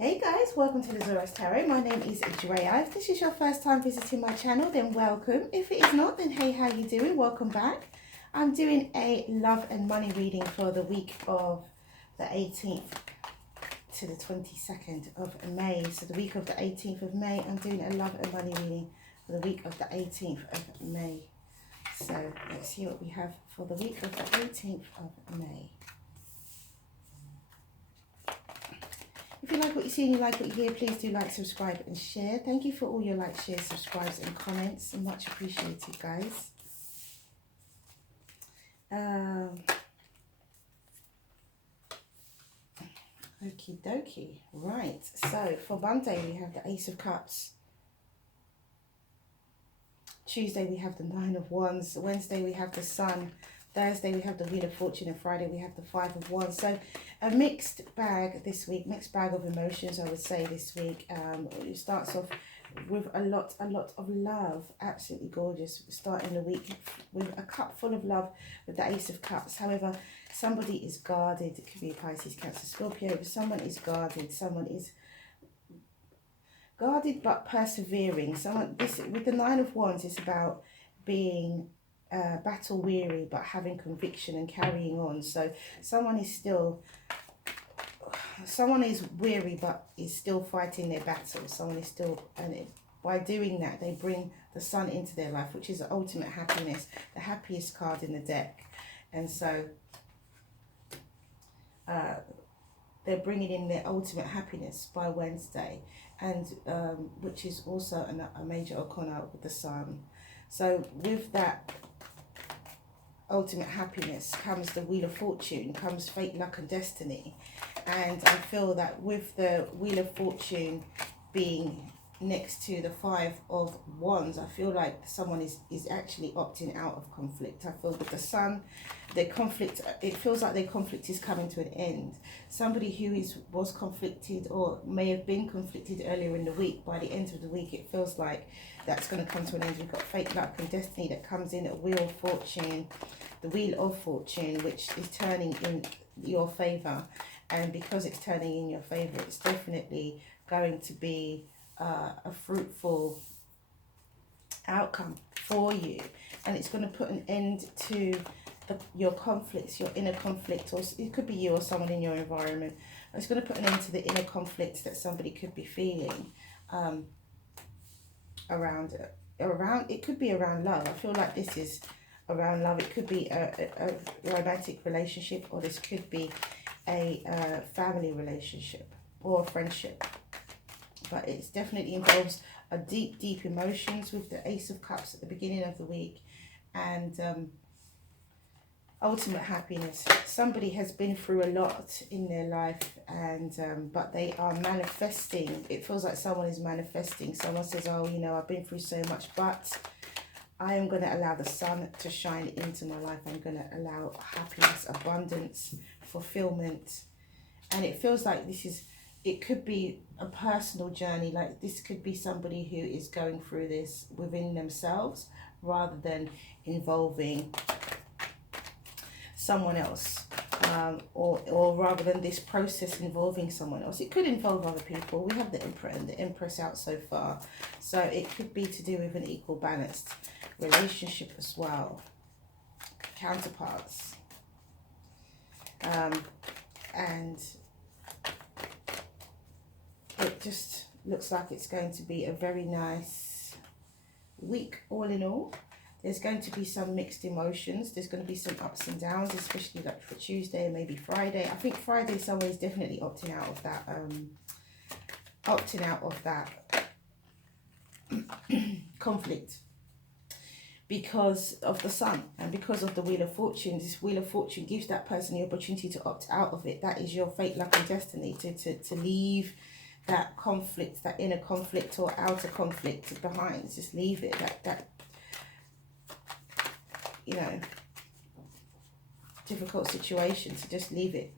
Hey guys, welcome to the Zarious Tarot. My name is Drea. If this is your first time visiting my channel, then welcome. If it is not, then hey, how you doing? Welcome back. I'm doing a love and money reading for the week of the 18th to the 22nd of May. So the week of the 18th of May, I'm doing a love and money reading for the week of the 18th of May. So let's see what we have for the week of the 18th of May. If you like what you see and you like what you hear, please do like, subscribe and share. Thank you for all your likes, shares, subscribes and comments. Much appreciated, guys. Okie dokie. Right, so for Monday we have the Ace of Cups. Tuesday we have the Nine of Wands. Wednesday we have the Sun. Thursday we have the Wheel of Fortune, and Friday we have the Five of Wands. So a mixed bag this week, mixed bag of emotions, I would say this week. It starts off with a lot of love. Absolutely gorgeous. Starting the week with a cup full of love with the Ace of Cups. However, somebody is guarded. It could be a Pisces, Cancer, Scorpio, but someone is guarded. Someone is guarded but persevering. Someone, this with the Nine of Wands, is about being battle weary but having conviction and carrying on. So someone is weary but is still fighting their battle. Someone is still, and by doing that they bring the Sun into their life, which is the ultimate happiness, the happiest card in the deck. And so they're bringing in their ultimate happiness by Wednesday, and which is also a major arcana with the Sun. So with that ultimate happiness comes the Wheel of Fortune, comes fate, luck and destiny. And I feel that with the Wheel of Fortune being next to the Five of Wands, I feel like someone is actually opting out of conflict. I feel with the Sun, their conflict, it feels like their conflict is coming to an end. Somebody who was conflicted or may have been conflicted earlier in the week, by the end of the week it feels like that's going to come to an end. We've got fate, luck and destiny that comes in at Wheel of Fortune, the Wheel of Fortune, which is turning in your favour. And because it's turning in your favour, it's definitely going to be a fruitful outcome for you. And it's going to put an end to your conflicts, your inner conflict, or it could be you or someone in your environment. It's going to put an end to the inner conflicts that somebody could be feeling around it. Could be around love. I feel like this is around love. It could be a romantic relationship, or this could be a family relationship or a friendship. But it definitely involves a deep emotions with the Ace of Cups at the beginning of the week, and ultimate happiness. Somebody has been through a lot in their life, and but they are manifesting. It feels like someone is manifesting. Someone says, oh, you know, I've been through so much, but I am going to allow the Sun to shine into my life. I'm going to allow happiness, abundance, fulfillment. And it feels like it could be a personal journey. Like this could be somebody who is going through this within themselves rather than involving someone else, or rather than this process involving someone else. It could involve other people. We have the Emperor and the Empress out so far, so it could be to do with an equal balanced relationship as well, counterparts, and it just looks like it's going to be a very nice week all in all. There's going to be some mixed emotions. There's going to be some ups and downs, especially like for Tuesday and maybe Friday. I think Friday someone is definitely opting out of that conflict because of the Sun and because of the Wheel of Fortune. This Wheel of Fortune gives that person the opportunity to opt out of it. That is your fate, luck and destiny, to leave that conflict, that inner conflict or outer conflict behind. Just leave it. That you know, difficult situation, to just leave it.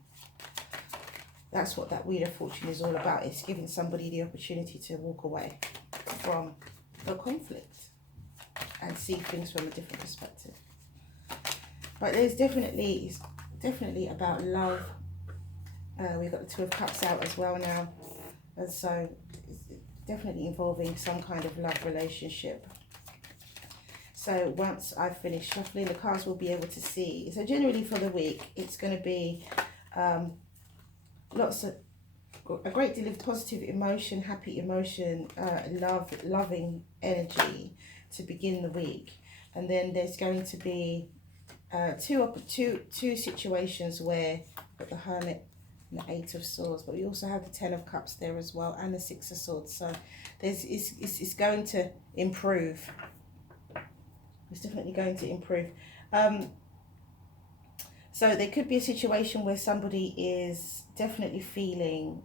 That's what that Wheel of Fortune is all about. It's giving somebody the opportunity to walk away from the conflict and see things from a different perspective. But it's definitely about love. We've got the Two of Cups out as well now. And so it's definitely involving some kind of love relationship. So once I've finished shuffling the cards, we'll be able to see. So generally for the week, it's going to be lots of a great deal of positive emotion, happy emotion, loving energy to begin the week. And then there's going to be two situations where got the Hermit and the Eight of Swords, but we also have the Ten of Cups there as well, and the Six of Swords. So it's going to improve. It's definitely going to improve. So there could be a situation where somebody is definitely feeling,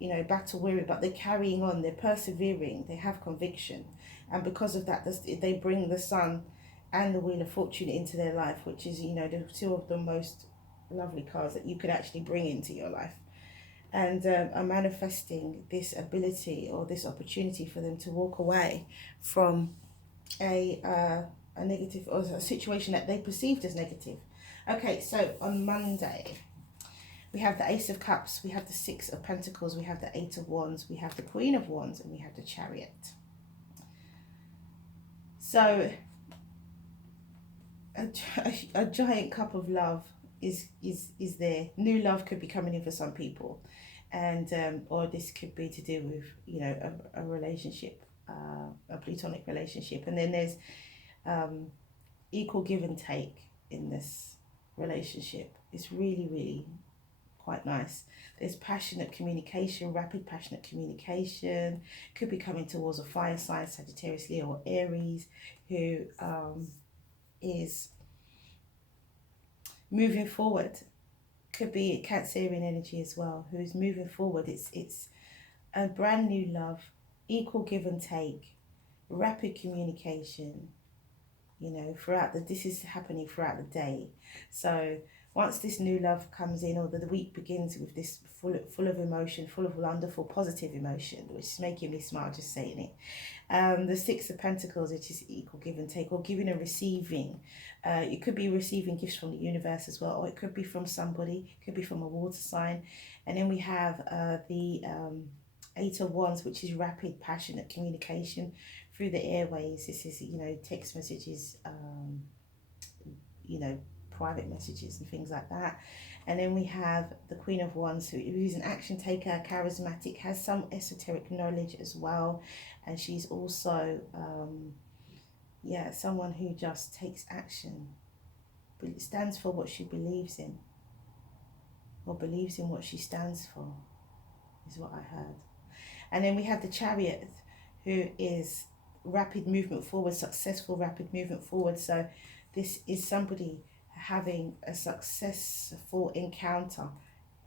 you know, battle weary, but they're carrying on, they're persevering, they have conviction, and because of that, they bring the Sun and the Wheel of Fortune into their life, which is, you know, the two of the most lovely cards that you could actually bring into your life, and are manifesting this ability or this opportunity for them to walk away from a negative or a situation that they perceived as negative. Okay, so on Monday, we have the Ace of Cups, we have the Six of Pentacles, we have the Eight of Wands, we have the Queen of Wands, and we have the Chariot. So a giant cup of love is there. New love could be coming in for some people, and or this could be to do with, you know, a relationship, a platonic relationship, and then there's equal give and take in this relationship. It's really quite nice. There's passionate communication, rapid passionate communication. Could be coming towards a fire sign, Sagittarius, Leo, or Aries, who is moving forward. Could be Cancerian energy as well, who's moving forward. It's a brand new love, equal give and take, rapid communication, you know, this is happening throughout the day. So once this new love comes in, or the week begins with this full of emotion, full of wonderful positive emotion, which is making me smile just saying it. The Six of Pentacles, which is equal give and take, or giving and receiving. You could be receiving gifts from the universe as well, or it could be from somebody, it could be from a water sign. And then we have the Eight of Wands, which is rapid, passionate communication through the airways. This is, you know, text messages, you know, private messages and things like that. And then we have the Queen of Wands, who is an action taker, charismatic, has some esoteric knowledge as well, and she's also yeah, someone who just takes action, but stands for what she believes in, or believes in what she stands for, is what I heard. And then we have the Chariot, who is rapid movement forward, successful rapid movement forward. So this is somebody having a successful encounter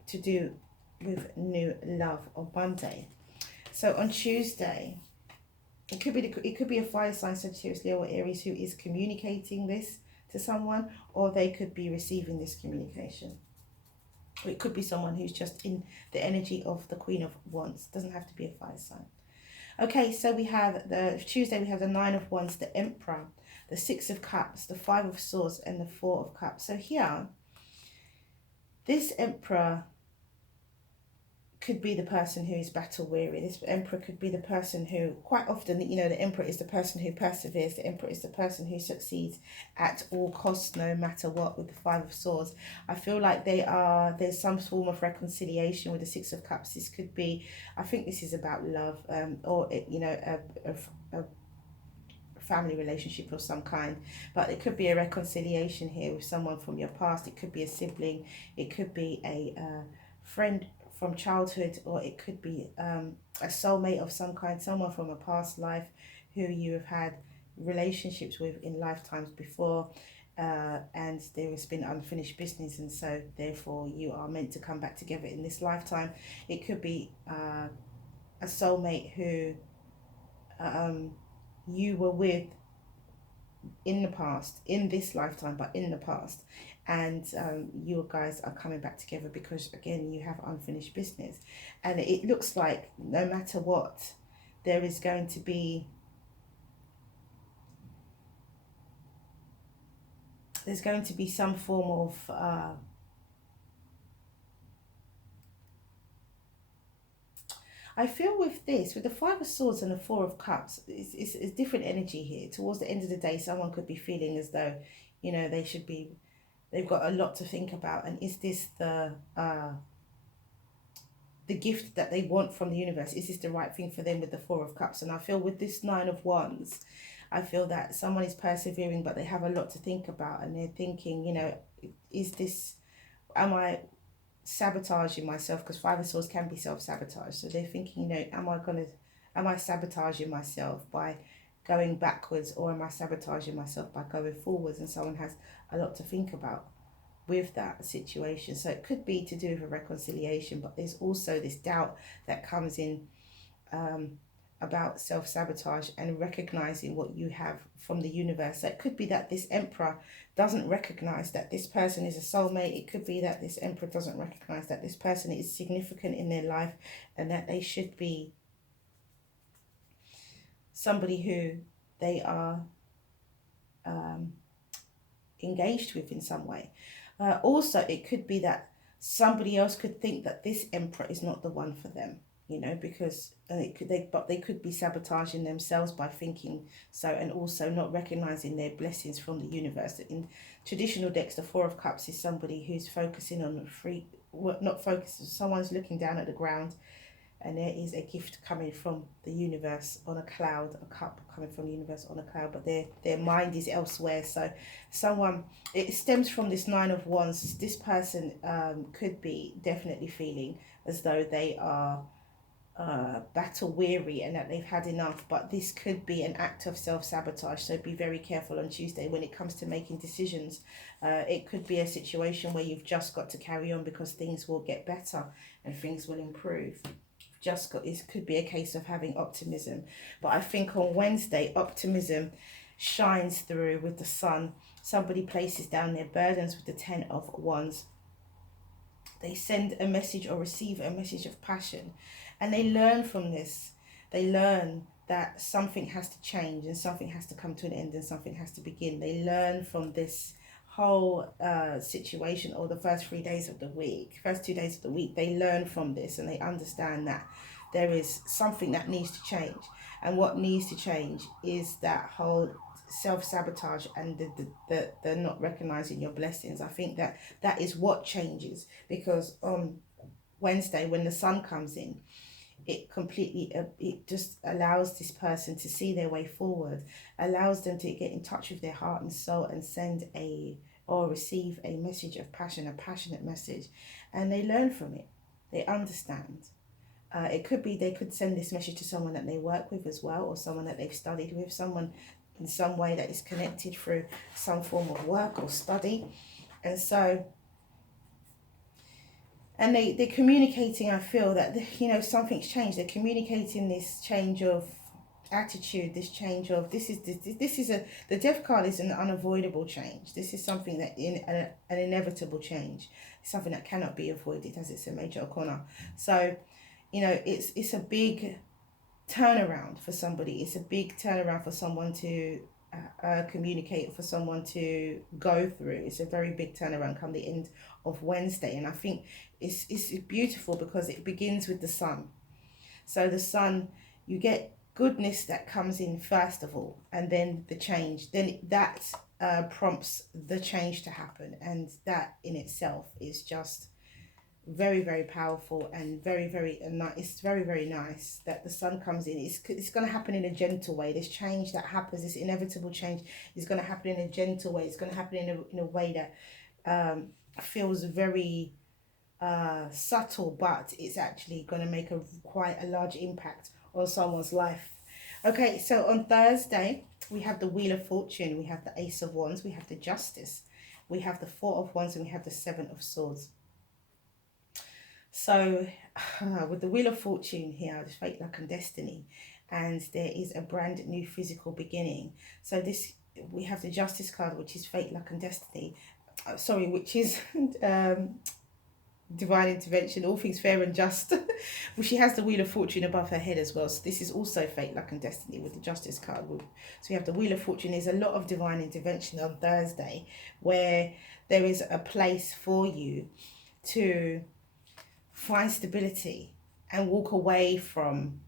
to do with new love on Monday. So on Tuesday, it could be a fire sign, Sagittarius, Leo, or Aries, who is communicating this to someone, or they could be receiving this communication. Or it could be someone who's just in the energy of the Queen of Wands. It doesn't have to be a fire sign. Okay, so we have Tuesday, we have the Nine of Wands, the Emperor, the Six of Cups, the Five of Swords, and the Four of Cups. So here, this Emperor could be the person who is battle weary. This Emperor could be the person who, quite often, you know, the Emperor is the person who perseveres. The Emperor is the person who succeeds at all costs, no matter what, with the Five of Swords. I feel like there's some form of reconciliation with the Six of Cups. This could be, I think this is about love, or, you know, a family relationship of some kind, but it could be a reconciliation here with someone from your past. It could be a sibling, it could be a friend from childhood, or it could be a soulmate of some kind, someone from a past life who you have had relationships with in lifetimes before, and there has been unfinished business, and so therefore you are meant to come back together in this lifetime. It could be a soulmate who you were with in the past, in this lifetime, but in the past, and you guys are coming back together because, again, you have unfinished business. And it looks like no matter what, there is going to be some form of I feel with this, with the Five of Swords and the Four of Cups, it's different energy here. Towards the end of the day, someone could be feeling as though, you know, they've got a lot to think about. And is this the gift that they want from the universe? Is this the right thing for them with the Four of Cups? And I feel with this Nine of Wands, I feel that someone is persevering, but they have a lot to think about. And they're thinking, you know, am I sabotaging myself? Because Five of Swords can be self-sabotage. So they're thinking, you know, am I sabotaging myself by going backwards, or am I sabotaging myself by going forwards? And someone has a lot to think about with that situation. So it could be to do with a reconciliation, but there's also this doubt that comes in about self-sabotage and recognizing what you have from the universe. So it could be that this Emperor doesn't recognize that this person is a soulmate. It could be that this Emperor doesn't recognize that this person is significant in their life, and that they should be somebody who they are engaged with in some way. Also, it could be that somebody else could think that this Emperor is not the one for them, you know, because they could be sabotaging themselves by thinking so, and also not recognizing their blessings from the universe. In traditional decks, the Four of Cups is somebody who's focusing on not focusing, someone's looking down at the ground, and there is a gift coming from the universe on a cloud, a cup coming from the universe on a cloud, but their mind is elsewhere. So it stems from this Nine of Wands. This person could be definitely feeling as though they are battle weary and that they've had enough, but this could be an act of self-sabotage. So be very careful on Tuesday when it comes to making decisions. It could be a situation where you've just got to carry on because things will get better and things will improve. It could be a case of having optimism, but I think on Wednesday optimism shines through with the Sun. Somebody places down their burdens with the Ten of Wands. They send a message or receive a message of passion, and they learn from this. They learn that something has to change and something has to come to an end and something has to begin. They learn from this whole situation, or the first 2 days of the week, they learn from this, and they understand that there is something that needs to change. And what needs to change is that whole self-sabotage and the not recognizing your blessings. I think that is what changes, because on Wednesday when the Sun comes in, it just allows this person to see their way forward, allows them to get in touch with their heart and soul and send or receive a message of passion, a passionate message, and they learn from it. They understand. It could be they could send this message to someone that they work with as well, or someone that they've studied with, someone in some way that is connected through some form of work or study. And so, and they're communicating, I feel that, you know, something's changed. They're communicating this change of attitude, this change of, the Death card is an unavoidable change. This is something that an inevitable change, something that cannot be avoided, as it's a major arcana. So, you know, it's a big turnaround for somebody. It's a big turnaround for someone to communicate, for someone to go through. It's a very big turnaround come the end of Wednesday, and I think it's beautiful because it begins with the Sun. So the Sun, you get goodness that comes in first of all, and then the change, then that prompts the change to happen, and that in itself is just very, very powerful and very, very nice. It's very, very nice that the Sun comes in. It's going to happen in a gentle way. This change that happens, this inevitable change, is going to happen in a gentle way. It's going to happen in a way that feels very subtle, but it's actually going to make quite a large impact on someone's life. Okay, so on Thursday we have the Wheel of Fortune, we have the Ace of Wands, we have the Justice, we have the Four of Wands, and we have the Seven of Swords. So with the Wheel of Fortune here, there's fate, luck and destiny, and there is a brand new physical beginning. So we have the Justice card, which is fate, luck and destiny, which is divine intervention, all things fair and just. Well, she has the Wheel of Fortune above her head as well, so this is also fate, luck and destiny with the Justice card. So we have the Wheel of Fortune. There's a lot of divine intervention on Thursday, where there is a place for you to find stability, and walk away from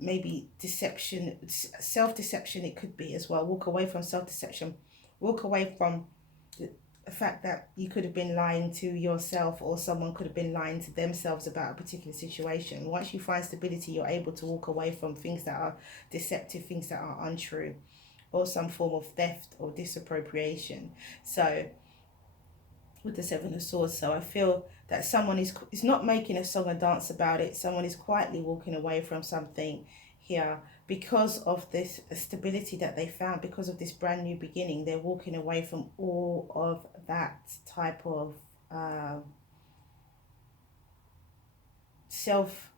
maybe deception, self-deception. It could be as well. Walk away from self-deception. Walk away from the fact that you could have been lying to yourself, or someone could have been lying to themselves about a particular situation. Once you find stability, you're able to walk away from things that are deceptive, things that are untrue, or some form of theft or disappropriation. So with the Seven of Swords, so I feel that someone is not making a song and dance about it. Someone is quietly walking away from something here because of this stability that they found, because of this brand new beginning. They're walking away from all of that type of self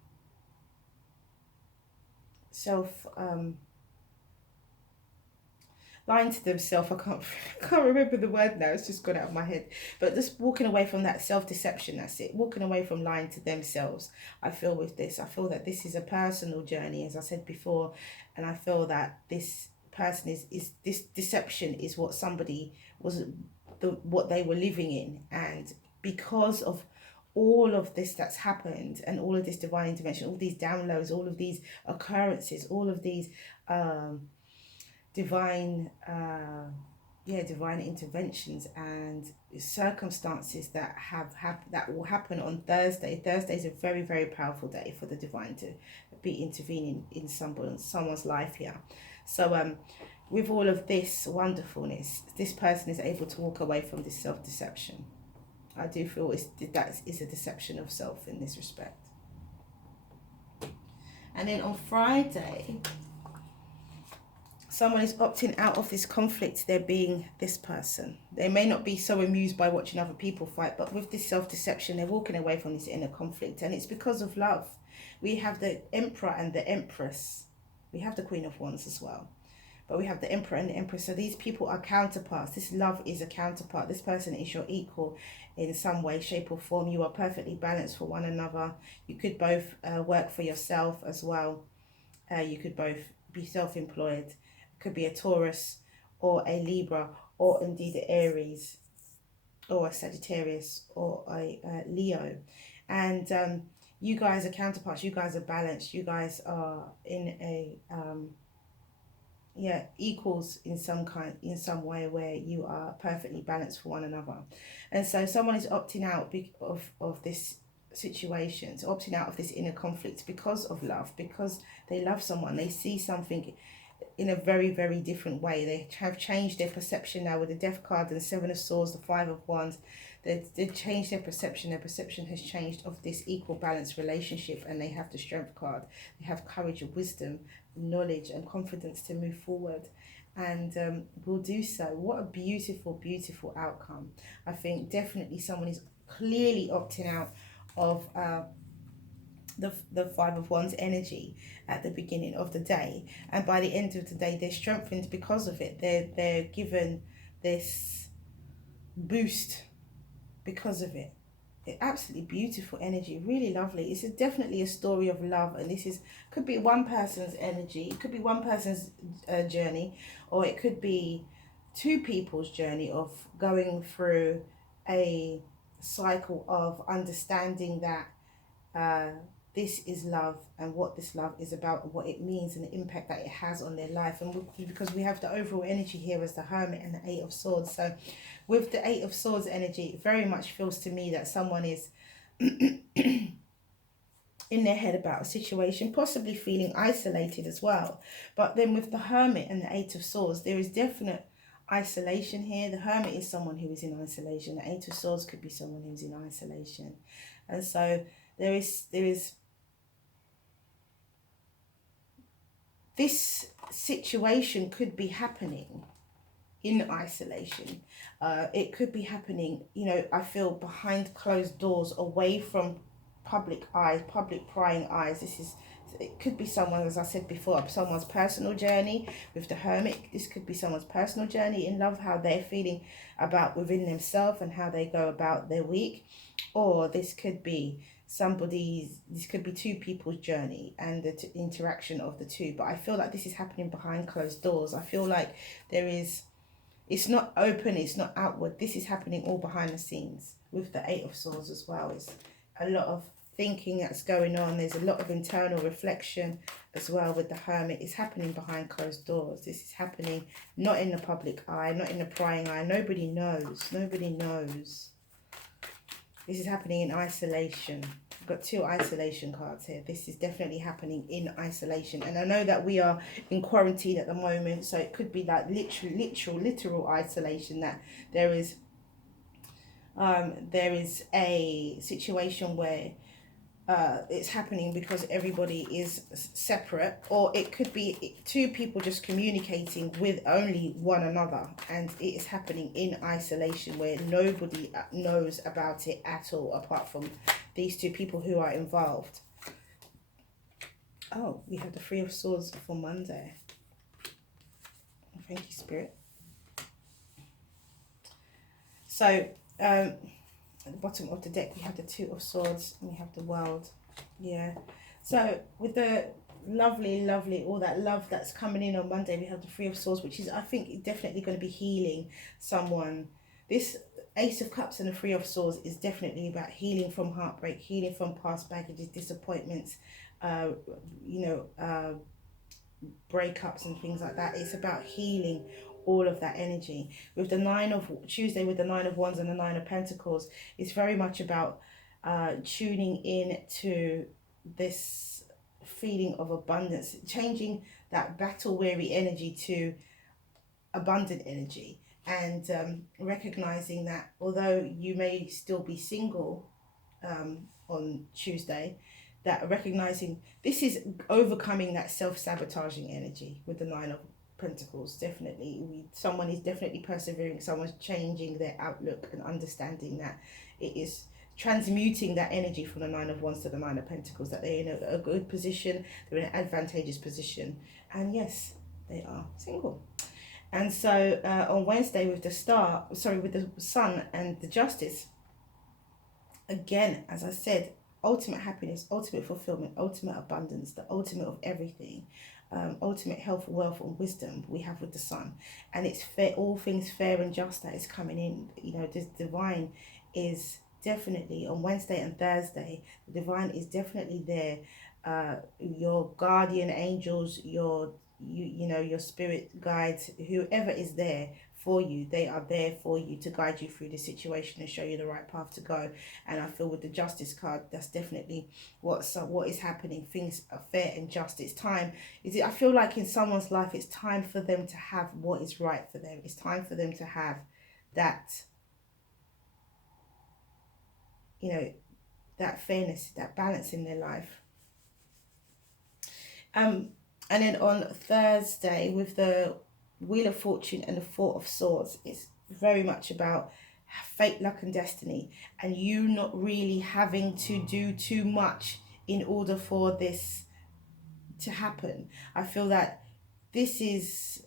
lying to themselves. I can't remember the word now, it's just gone out of my head. But just walking away from that self-deception, that's it. Walking away from lying to themselves. I feel with this, I feel that this is a personal journey, as I said before, and I feel that this person is this deception is what somebody was, what they were living in. And because of all of this that's happened, and all of this divine intervention, all these downloads, all of these occurrences, all of these divine divine interventions and circumstances that that will happen on Thursday. Thursday is a very, very powerful day for the divine to be intervening in someone's life here. So with all of this wonderfulness, this person is able to walk away from this self-deception. I do feel that is a deception of self in this respect. And then on Friday, someone is opting out of this conflict. They're being this person. They may not be so amused by watching other people fight, but with this self-deception, they're walking away from this inner conflict. And it's because of love. We have the Emperor and the Empress. We have the Queen of Wands as well. But we have the Emperor and the Empress. So these people are counterparts. This love is a counterpart. This person is your equal in some way, shape or form. You are perfectly balanced for one another. You could both work for yourself as well. You could both be self-employed. Could be a Taurus or a Libra, or indeed an Aries or a Sagittarius or a Leo. And you guys are counterparts. You guys are balanced. You guys are in a equals in some way, where you are perfectly balanced for one another. And so someone is opting out of this situation, so opting out of this inner conflict because of love, because they love someone. They see something in a very, very different way. They have changed their perception now with the Death card and the Seven of Swords, the Five of Wands. They've changed their perception. Their perception has changed of this equal balanced relationship, and they have the Strength card. They have courage and wisdom, knowledge and confidence to move forward, and will do so. What a beautiful, beautiful outcome. I think definitely someone is clearly opting out of the Five of Wands energy at the beginning of the day, and by the end of the day they're strengthened because of it. They're given this boost because of it. Absolutely beautiful energy, really lovely. It's definitely a story of love, and this could be one person's energy, it could be one person's journey, or it could be two people's journey of going through a cycle of understanding that this is love, and what this love is about, and what it means, and the impact that it has on their life. And because we have the overall energy here as the Hermit and the Eight of Swords, so with the Eight of Swords energy, it very much feels to me that someone is in their head about a situation, possibly feeling isolated as well. But then with the Hermit and the Eight of Swords, there is definite isolation here. The Hermit is someone who is in isolation. The Eight of Swords could be someone who's in isolation. And so there is this situation could be happening in isolation. It could be happening, I feel, behind closed doors, away from public eyes, public prying eyes. It could be someone, as I said before, someone's personal journey with the Hermit. This could be someone's personal journey in love, how they're feeling about within themselves and how they go about their week. Or this could be two people's journey and the interaction of the two. But I feel like this is happening behind closed doors. I feel like it's not open, it's not outward. This is happening all behind the scenes with the Eight of Swords as well. It's a lot of thinking that's going on. There's a lot of internal reflection as well with the Hermit. It's happening behind closed doors. This is happening not in the public eye, not in the prying eye. Nobody knows. Nobody knows. This is happening in isolation. I've got 2 isolation cards here. This is definitely happening in isolation. And I know that we are in quarantine at the moment, so it could be like literal isolation, that there is a situation where it's happening because everybody is separate, or it could be 2 people just communicating with only one another, and it is happening in isolation where nobody knows about it at all apart from these 2 people who are involved. Oh, we have the 3 of Swords for Monday. Thank you, Spirit. So at the bottom of the deck we have the 2 of Swords and we have the World. Yeah, so with the lovely all that love that's coming in on Monday, we have the 3 of Swords, which is, I think, definitely going to be healing someone. This Ace of Cups and the 3 of Swords is definitely about healing from heartbreak, healing from past baggages, disappointments, breakups and things like that. It's about healing all of that energy. With the 9 of Tuesday, with the 9 of Wands and the 9 of Pentacles, it's very much about tuning in to this feeling of abundance, changing that battle weary energy to abundant energy, and recognizing that although you may still be single on Tuesday, that recognizing this is overcoming that self-sabotaging energy with the 9 of Pentacles. Definitely someone is definitely persevering, someone's changing their outlook and understanding that it is transmuting that energy from the 9 of Wands to the 9 of Pentacles, that they're in a good position, they're in an advantageous position, and yes, they are single. And so on Wednesday with the with the Sun and the Justice, again, as I said, ultimate happiness, ultimate fulfillment, ultimate abundance, the ultimate of everything, ultimate health, wealth and wisdom we have with the Sun. And it's fair, all things fair and just that is coming in. You know, this divine is definitely on Wednesday and Thursday. The divine is definitely there. Your guardian angels, your spirit guides, whoever is there for you, they are there for you to guide you through the situation and show you the right path to go. And I feel with the Justice card, that's definitely what is happening. Things are fair and just. It's time. I feel like in someone's life, it's time for them to have what is right for them. It's time for them to have that, that fairness, that balance in their life. And then on Thursday with the Wheel of Fortune and the 4 of Swords, it's very much about fate, luck and destiny, and you not really having to do too much in order for this to happen. I feel that this is,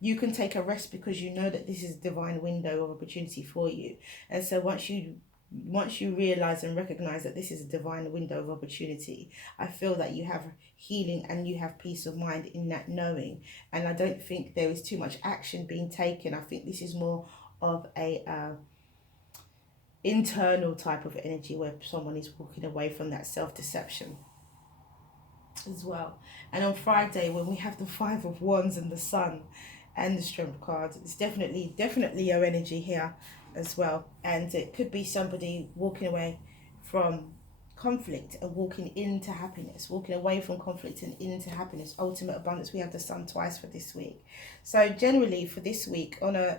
you can take a rest because you know that this is a divine window of opportunity for you. And so once you realize and recognize that this is a divine window of opportunity, I feel that you have healing and you have peace of mind in that knowing. And I don't think there is too much action being taken. I think this is more of a internal type of energy where someone is walking away from that self-deception as well. And on Friday, when we have the 5 of Wands and the Sun and the Strength card, it's definitely your energy here as well. And it could be somebody walking away from conflict and walking into happiness, walking away from conflict and into happiness, ultimate abundance. We have the Sun twice for this week. So generally for this week, on a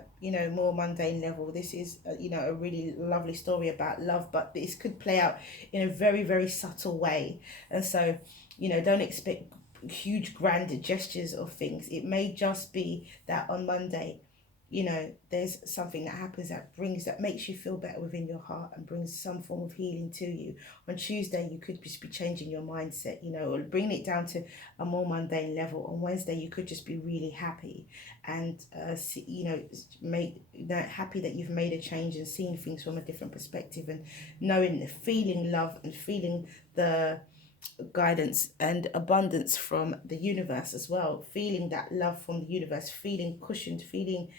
more mundane level, this is a really lovely story about love, but this could play out in a very, very subtle way. And so don't expect huge grand gestures of things. It may just be that on Monday, there's something that happens that makes you feel better within your heart and brings some form of healing to you. On Tuesday, you could just be changing your mindset, or bringing it down to a more mundane level. On Wednesday, you could just be really happy and, happy that you've made a change and seeing things from a different perspective and knowing, feeling love and feeling the guidance and abundance from the universe as well, feeling that love from the universe, feeling cushioned, feeling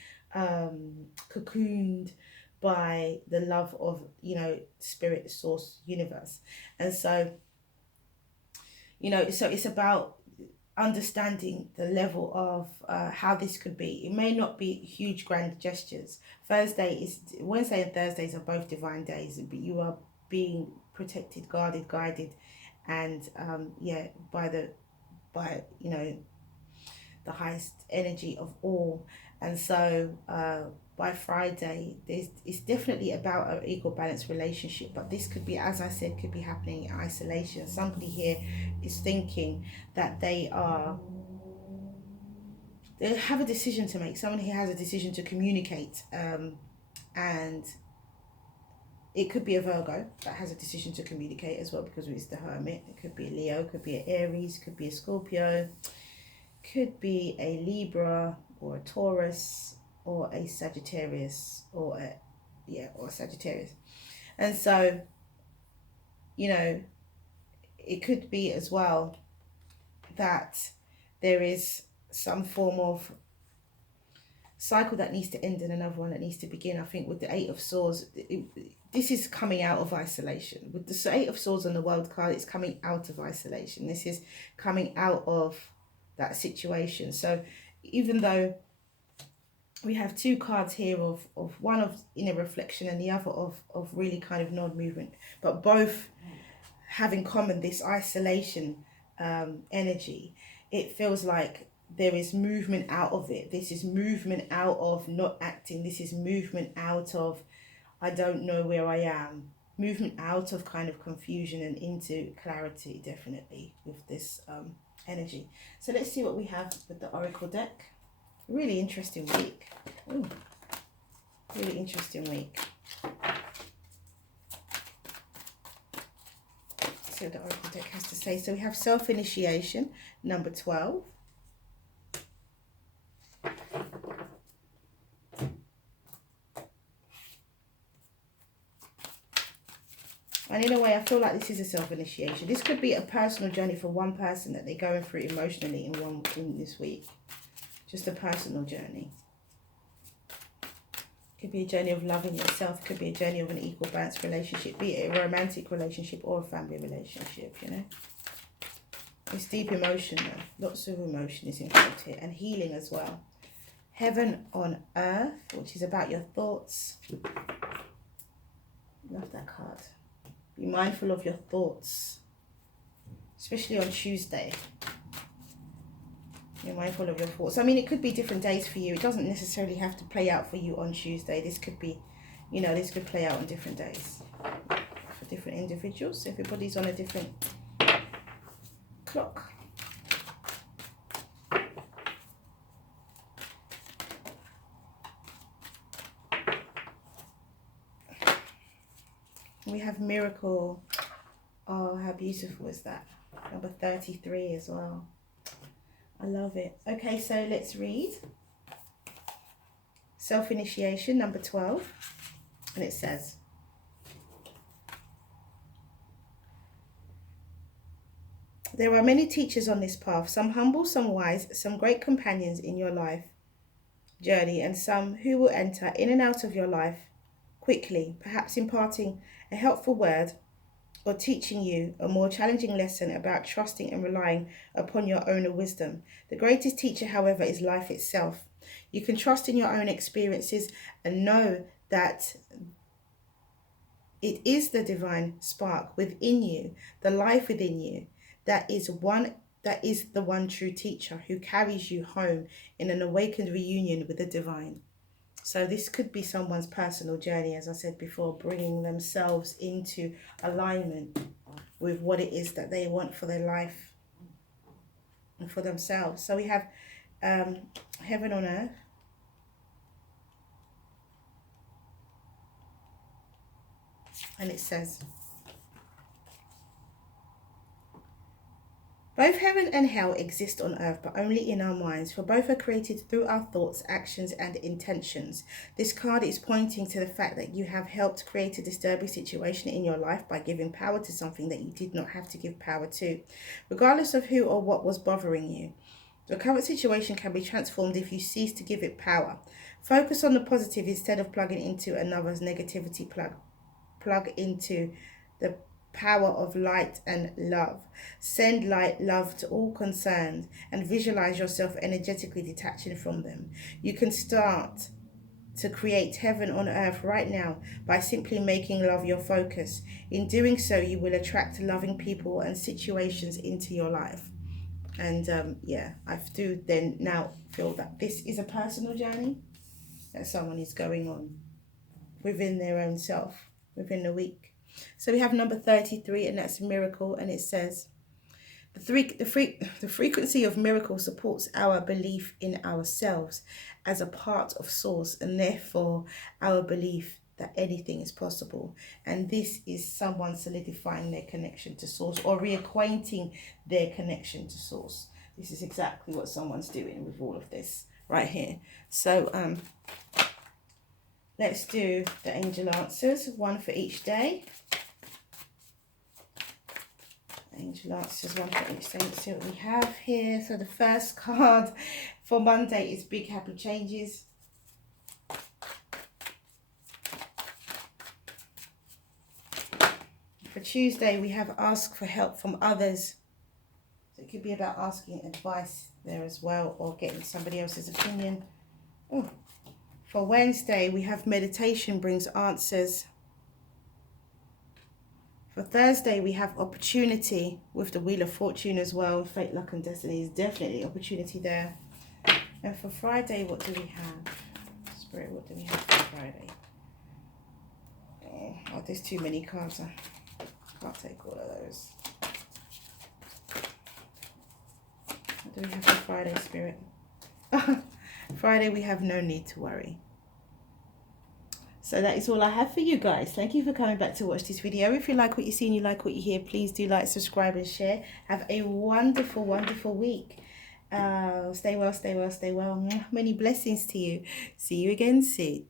cocooned, by the love of, you know, spirit, source, universe. And so, you know, so it's about understanding the level of how this could be. It may not be huge grand gestures. Wednesday and Thursdays are both divine days, but you are being protected, guarded, guided, and yeah, by you know, the highest energy of all. And so by Friday, it's definitely about an equal balance relationship, but this could be, as I said, could be happening in isolation. Somebody here is thinking that they have a decision to make. Someone here has a decision to communicate, and it could be a Virgo that has a decision to communicate as well, because it's the Hermit. It could be a Leo, could be an Aries, could be a Scorpio, could be a Libra or a Taurus or a Sagittarius or a Sagittarius. And so, you know, it could be as well that there is some form of cycle that needs to end and another one that needs to begin. I think with the Eight of Swords, this is coming out of isolation. With the Eight of Swords on the World card, it's coming out of isolation. This is coming out of that situation. So even though we have two cards here of one of inner reflection and the other of really kind of non-movement, but both have in common this isolation energy, it feels like there is movement out of it. This is movement out of not acting. This is movement out of, I don't know where I am. Movement out of kind of confusion and into clarity, definitely, with this energy. So let's see what we have with the Oracle deck. Really interesting week. Ooh, really interesting week. Let's see what the Oracle deck has to say. So we have self-initiation, number 12. And in a way, I feel like this is a self-initiation. This could be a personal journey for one person that they're going through emotionally in this week. Just a personal journey. Could be a journey of loving yourself. Could be a journey of an equal balanced relationship. Be it a romantic relationship or a family relationship, you know. It's deep emotion though. Lots of emotion is involved here. And healing as well. Heaven on Earth, which is about your thoughts. Love that card. Be mindful of your thoughts, especially on Tuesday. You're mindful of your thoughts. I mean, it could be different days for you. It doesn't necessarily have to play out for you on Tuesday. This could be, you know, this could play out on different days for different individuals. Everybody's on a different clock. We have Miracle. Oh, how beautiful is that? Number 33 as well. I love it. Okay, so let's read. Self-initiation, number 12. And it says, there are many teachers on this path, some humble, some wise, some great companions in your life journey, and some who will enter in and out of your life quickly, perhaps imparting a helpful word or teaching you a more challenging lesson about trusting and relying upon your own wisdom. The greatest teacher, however, is life itself. You can trust in your own experiences and know that it is the divine spark within you, the life within you, that is the one true teacher who carries you home in an awakened reunion with the divine. So this could be someone's personal journey, as I said before, bringing themselves into alignment with what it is that they want for their life and for themselves. So we have Heaven on Earth. And it says, both heaven and hell exist on earth, but only in our minds, for both are created through our thoughts, actions, and intentions. This card is pointing to the fact that you have helped create a disturbing situation in your life by giving power to something that you did not have to give power to, regardless of who or what was bothering you. The current situation can be transformed if you cease to give it power. Focus on the positive instead of plugging into another's negativity. Plug into the power of light and love. Send light, love to all concerned and visualize yourself energetically detaching from them. You can start to create heaven on earth right now by simply making love your focus. In doing so, you will attract loving people and situations into your life. And yeah, I do then now feel that this is a personal journey that someone is going on within their own self, within the week. So we have number 33, and that's a miracle, and it says, the frequency of miracle supports our belief in ourselves as a part of source, and therefore our belief that anything is possible. And this is someone solidifying their connection to source or reacquainting their connection to source. This is exactly what someone's doing with all of this right here. So let's do the angel answers, one for each day. Angel answers, one for each day. Let's see what we have here. So the first card for Monday is Big Happy Changes. For Tuesday, we have Ask for Help from Others. So it could be about asking advice there as well, or getting somebody else's opinion. Oh. For Wednesday, we have Meditation Brings Answers. For Thursday, we have Opportunity with the Wheel of Fortune as well. Fate, Luck and Destiny is definitely opportunity there. And for Friday, what do we have? Spirit, what do we have for Friday? Oh, there's too many cards. I can't take all of those. What do we have for Friday, Spirit? Friday, we have No Need to Worry. So that is all I have for you guys. Thank you for coming back to watch this video. If you like what you see and you like what you hear, please do like, subscribe and share. Have a wonderful, wonderful week. Stay well, stay well, stay well. Many blessings to you. See you again soon.